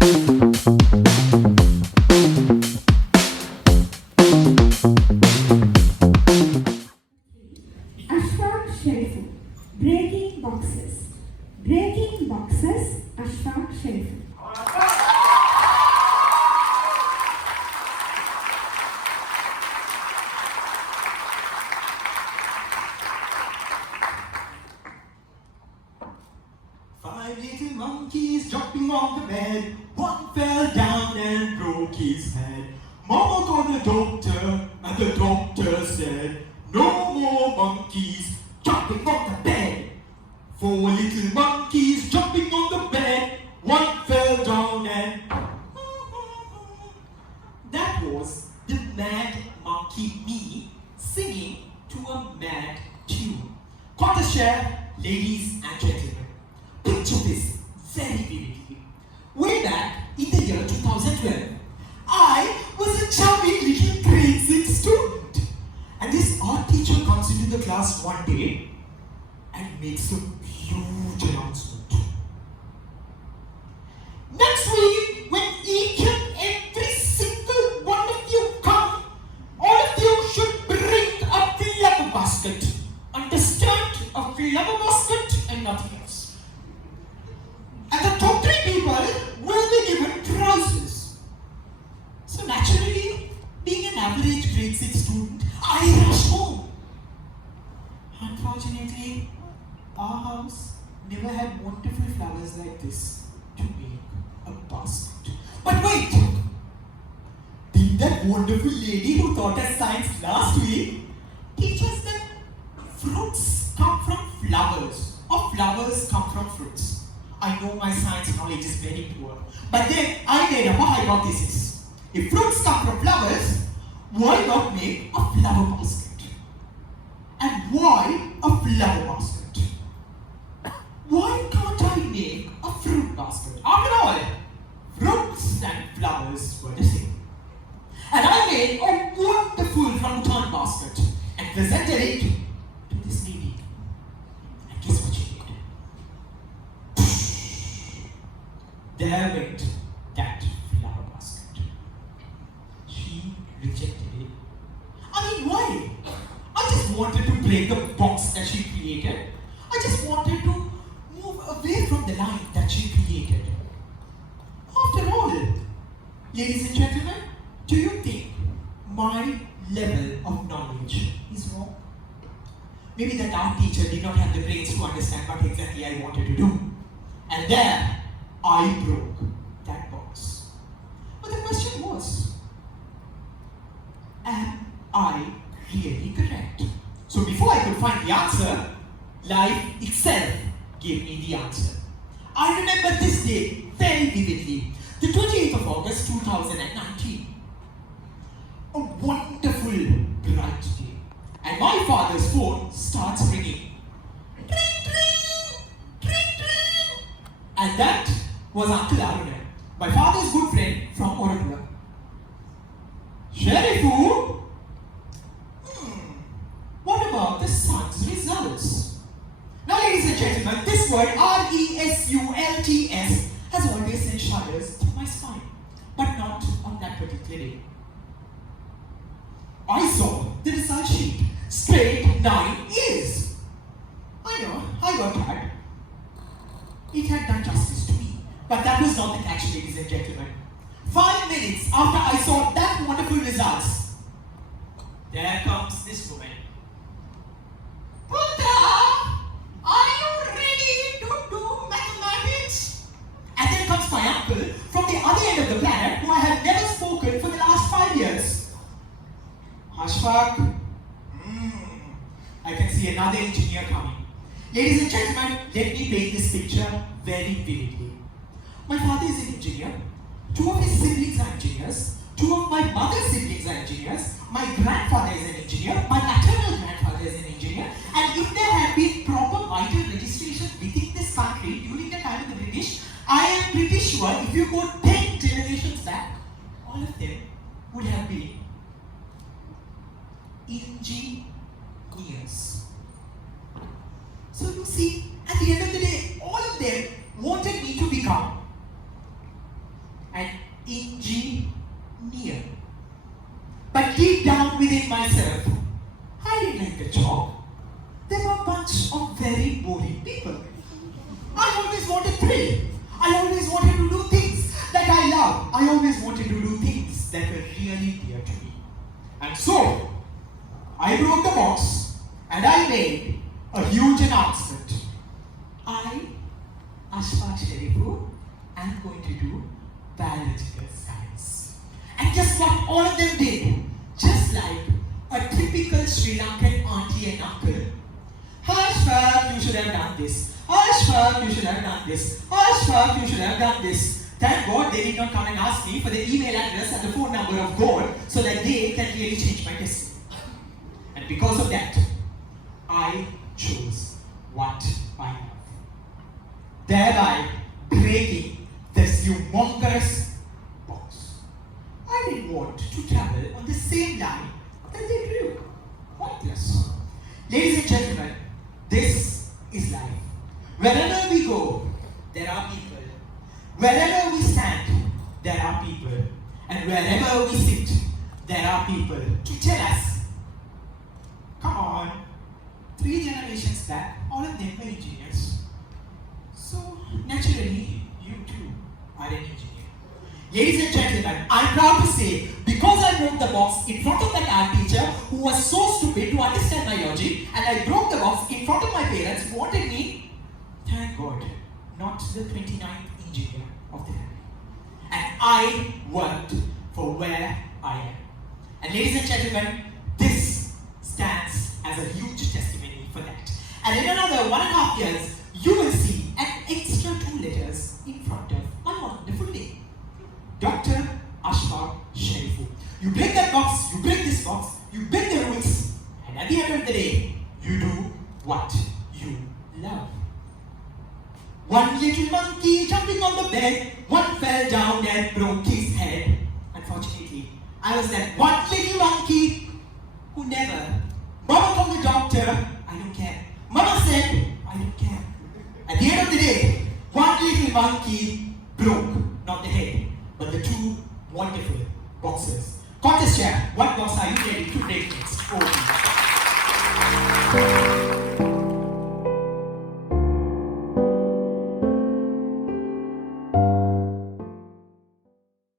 Ashfaaq Sheriffu, breaking boxes. Breaking boxes, Ashfaaq Sheriffu. Five little monkeys jumping on the bed. One fell down and broke his head. Mama called the doctor, and the doctor said, "No more monkeys jumping on the bed." Four little monkeys jumping on the bed. One fell down and that was the mad monkey me singing to a mad tune. Quarter share, ladies and gentlemen. Picture this very vividly. Way back in the year 2012, I was a chubby little grade 6 student. And this art teacher comes into the class one day and makes a huge announcement. Next week, when each and every single one of you come, all of you should bring a flubber basket. Understand? A flubber basket and nothing else. And the top 3 people will be given prizes. So naturally, being an average grade 6 student, I rush home. Unfortunately, our house never had wonderful flowers like this to make a basket. But wait! Did that wonderful lady who taught us science last week teach us that fruits come from flowers, or flowers come from fruits? I know my science knowledge is very poor, but then I made up a hypothesis. If fruits come from flowers, why not make a flower basket? And why a flower basket? Why can't I make a fruit basket? After all, fruits and flowers were the same. And I made a wonderful rambutan basket and presented it to this lady. And guess what she did? There went that flower basket. She rejected it. I mean, why? I just wanted to break the box that she created. I just wanted to move away from the line that she created. After all, ladies and gentlemen, do you think my level of knowledge is wrong? Maybe that art teacher did not have the brains to understand what exactly I wanted to do. And there, I broke that box. But the question was, am I really correct? So before I could find the answer, life itself gave me the answer. I remember this day very vividly, the 28th of August 2019. A wonderful, bright day. And my father's phone starts ringing. Ring, ring, ring, ring. And that was Uncle Aruna, my father's good friend from Jayewardenepura. Sheriffu? What about the son's results? Now, ladies and gentlemen, this word RESULTS has always sent shudders through my spine, but not on that particular day. I saw the result sheet. Straight 9 A's. I know, I worked hard. It had done justice to me. But that was not the catch, ladies and gentlemen. 5 minutes after I saw that wonderful results, there comes this woman. Putra, are you ready to do mathematics? And then comes my uncle from the other end of the planet who I have never spoken for the last 5 years. Ashfaaq, I can see another engineer coming. Ladies and gentlemen, let me paint this picture very vividly. My father is an engineer. 2 of his siblings are engineers. 2 of my mother's siblings are engineers. My grandfather is an engineer. My maternal grandfather is an engineer. And if there had been proper vital registration within this country during the time of the British, I am pretty sure if you go 10 generations back, all of them would have been engineers. So you see, at the end of the day, all of them wanted me to become an engineer. But deep down within myself, I didn't like the job. They were a bunch of very boring people. I always wanted thrill. I always wanted to do things that I love. I always wanted to do things that were really dear to me. And so, I broke the box and I made a huge announcement. I, Ashfaaq Sheriffu, am going to do biological science. And guess what all of them did? Just like a typical Sri Lankan auntie and uncle. Ashfaaq, you should have done this. Ashfaaq, you should have done this. Ashfaaq, you should have done this. Thank God they did not come and ask me for the email address and the phone number of God so that they can really change my destiny. And because of that, I chose what I love. Thereby breaking this humongous box. I didn't want to travel on the same line that they drew. Pointless. Ladies and gentlemen, this is life. Wherever we go, there are people. Wherever we stand, there are people. And wherever we sit, there are people to tell us, come on, 3 generations back, all of them were engineers. So, naturally, you too are an engineer. Ladies and gentlemen, I'm proud to say, because I broke the box in front of that art teacher who was so stupid to understand my logic, and I broke the box in front of my parents who wanted me, thank God, not the 29th engineer of the family. And I worked for where I am. And ladies and gentlemen, this stands as a huge testimony for that. And in another 1.5 years, you will see an extra 2 letters in front of my wonderful name. Dr. Ashfaaq Sheriffu. You break that box, you break this box, you bend the rules, and at the end of the day, you do what you love. One little monkey jumping on the bed, one fell down and broke his head. Unfortunately, I was that one little monkey who never. Mama called the doctor, I don't care. Mama said, I don't care. At the end of the day, one little monkey broke, not the head, but the 2 wonderful boxes. Contest chair, what box are you ready to